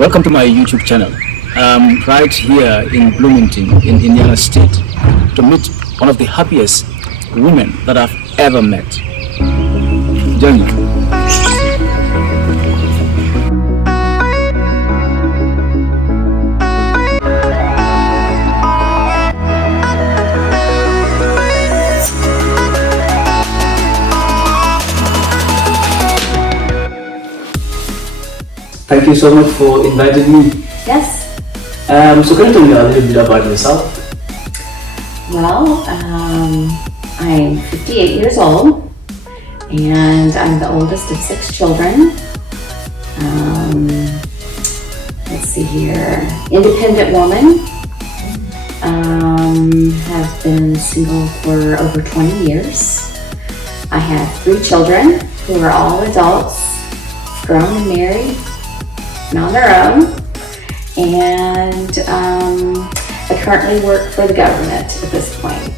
Welcome to my YouTube channel. I'm right here in Bloomington, in Indiana State, to meet one of the happiest women that I've ever met. Join me. Thank you so much for inviting me. Yes. So can you tell me a little bit about yourself? Well, I'm 58 years old, and I'm the oldest of 6 children. Let's see here. Independent woman. Have been single for over 20 years. I have 3 children who are all adults, grown and married, and on their own. And I currently work for the government at this point.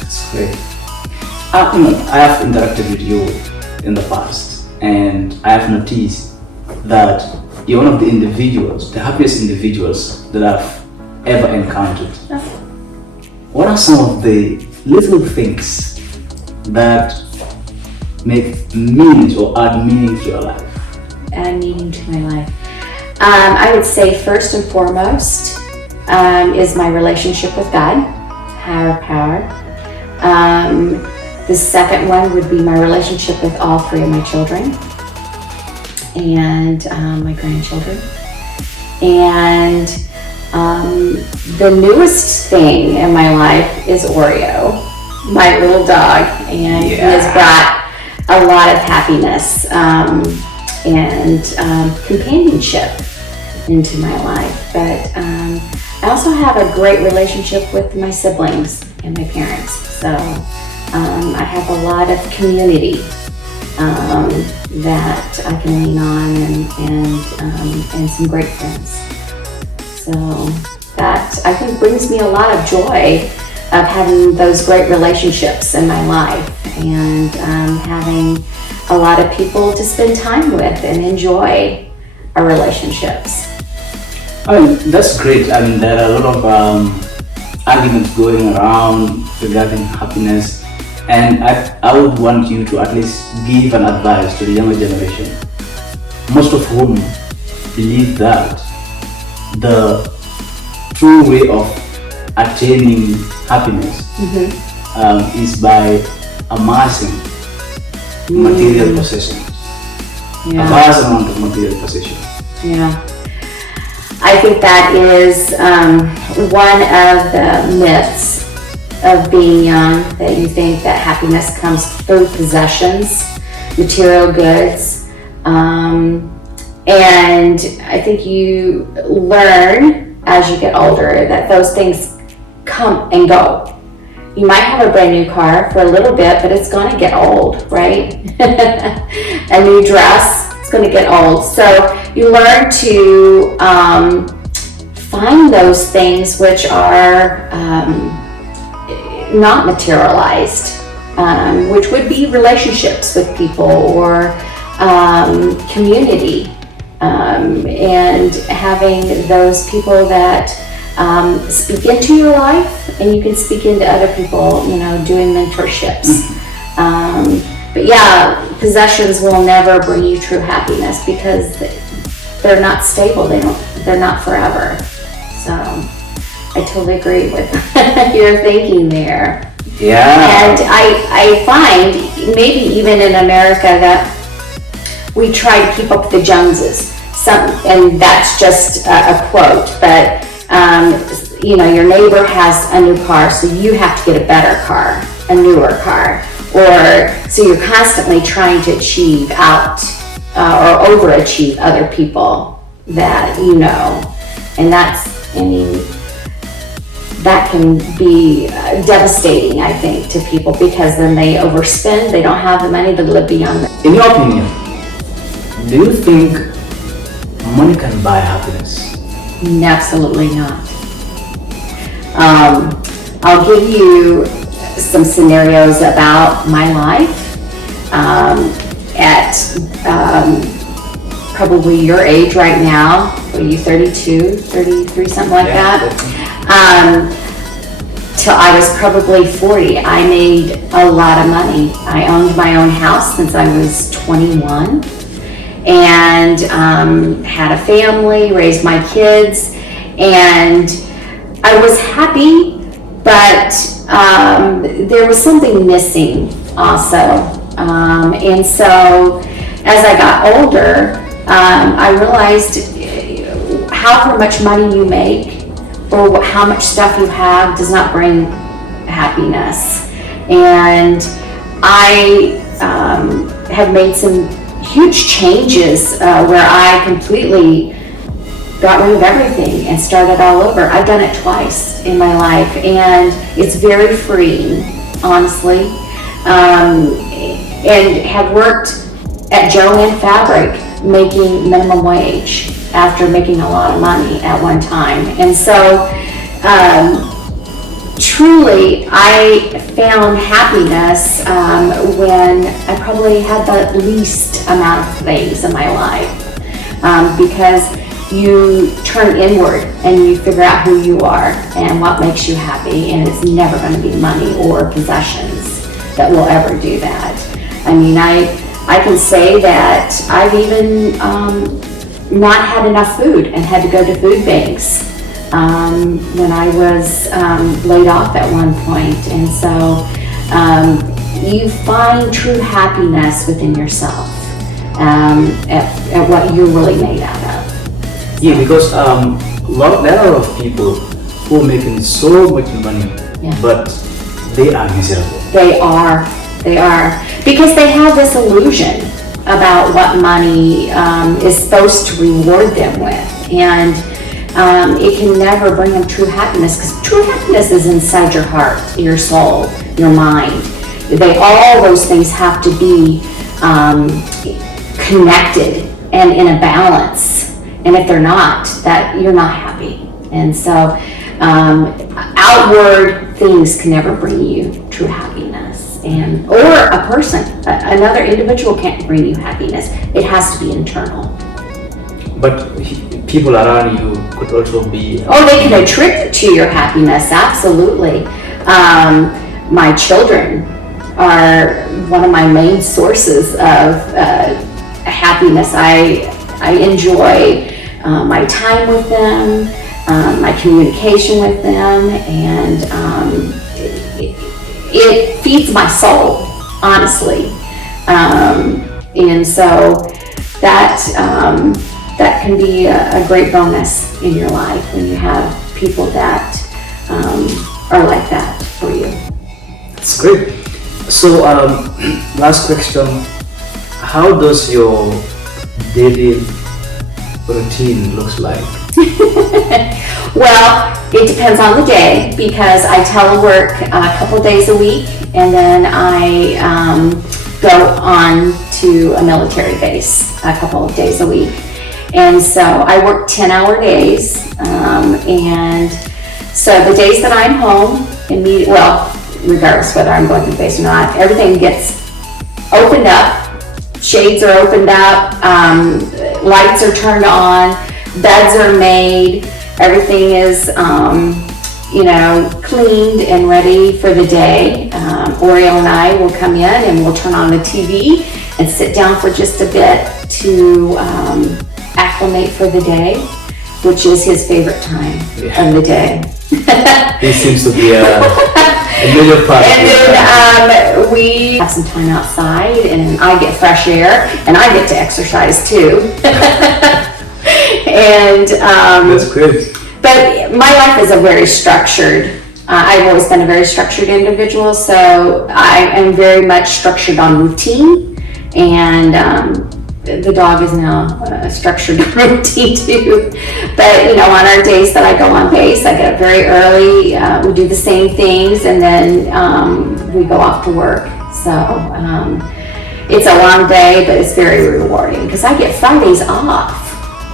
That's great. I have interacted with you in the past, and I have noticed that you're one of the individuals, the happiest individuals that I've ever encountered. Okay. What are some of the little things that make meaning or add meaning to your life? Add meaning to my life. I would say first and foremost is my relationship with God, higher power. The second one would be my relationship with all 3 of my children and my grandchildren. And the newest thing in my life is Oreo, my little dog, and he has brought a lot of happiness and companionship into my life. But I also have a great relationship with my siblings and my parents. So I have a lot of community that I can lean on and some great friends. So that I think brings me a lot of joy of having those great relationships in my life and having a lot of people to spend time with and enjoy our relationships. I mean, that's great. I mean, there are a lot of arguments going around regarding happiness, and I would want you to at least give an advice to the younger generation, most of whom believe that the true way of attaining happiness is by amassing material possessions, a vast amount of material possessions. Yeah, I think that is one of the myths of being young, that you think that happiness comes through possessions, material goods, and I think you learn as you get older that those things come and go. You might have a brand new car for a little bit, but it's going to get old, right? A new dress, it's going to get old. So you learn to find those things which are not materialized, which would be relationships with people or community, and having those people that speak into your life, and you can speak into other people, doing mentorships. But yeah, possessions will never bring you true happiness because they're not stable. They're not forever. So I totally agree with your thinking there. Yeah. And I find maybe even in America that we try to keep up with the Joneses. And that's just a quote, but your neighbor has a new car, so you have to get a better car, a newer car, or so you're constantly trying to achieve out or overachieve other people that and that can be devastating, I think, to people, because then they overspend, they don't have the money to live beyond them. In your opinion, do you think money can buy happiness? Absolutely not. I'll give you some scenarios about my life. probably your age right now. What are you, 32, 33, something like that? Till I was probably 40, I made a lot of money. I owned my own house since I was 21 and had a family, raised my kids, and I was happy, but there was something missing also. And so as I got older, I realized however much money you make or how much stuff you have does not bring happiness. And I have made some huge changes where I completely got rid of everything and started all over. I've done it twice in my life, and it's very freeing, honestly. And have worked at Joann Fabric making minimum wage after making a lot of money at one time. And so truly I found happiness when I probably had the least amount of things in my life, because you turn inward and you figure out who you are and what makes you happy, and it's never going to be money or possessions that will ever do that. I mean, I can say that I've even not had enough food and had to go to food banks when I was laid off at one point. And so you find true happiness within yourself at what you're really made out of. Yeah, because there are a lot of people who are making so much money, but they are miserable. They are. Because they have this illusion about what money is supposed to reward them with. And it can never bring them true happiness, because true happiness is inside your heart, your soul, your mind. All those things have to be connected and in a balance. And if they're not, that you're not happy. And so outward things can never bring you true happiness. Or a person, another individual can't bring you happiness. It has to be internal. But people around you could also be... Oh, they can attribute to your happiness, absolutely. My children are one of my main sources of happiness. I enjoy my time with them, my communication with them, and it feeds my soul, honestly. And so that can be a great bonus in your life when you have people that are like that for you. That's great. So last question, how does your daily routine looks like? Well, it depends on the day, because I telework a couple days a week, and then I go on to a military base a couple of days a week. And so I work 10-hour days, and so the days that I'm home, regardless whether I'm going to the base or not, everything gets opened up, shades are opened up, lights are turned on, beds are made, everything is, cleaned and ready for the day. Oriole and I will come in and we'll turn on the TV and sit down for just a bit to acclimate for the day, which is his favorite time of the day. This seems to be a major part. And then we have some time outside, and I get fresh air, and I get to exercise too. And that's great. But my life is a very structured. I've always been a very structured individual, so I am very much structured on routine, and the dog is now a structured routine too. But on our days that I go on base, I get up very early. We do the same things, and then we go off to work. So it's a long day, but it's very rewarding because I get Fridays off.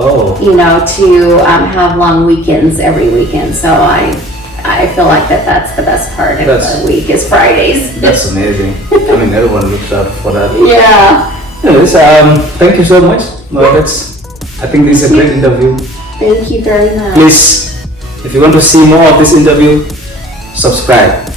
Oh. To have long weekends every weekend. So I feel like that's the best part of the week is Fridays. That's amazing. I mean, everyone looks out for that. Yes, thank you so much. I think this is a great interview. Thank you very much. Please, if you want to see more of this interview, subscribe.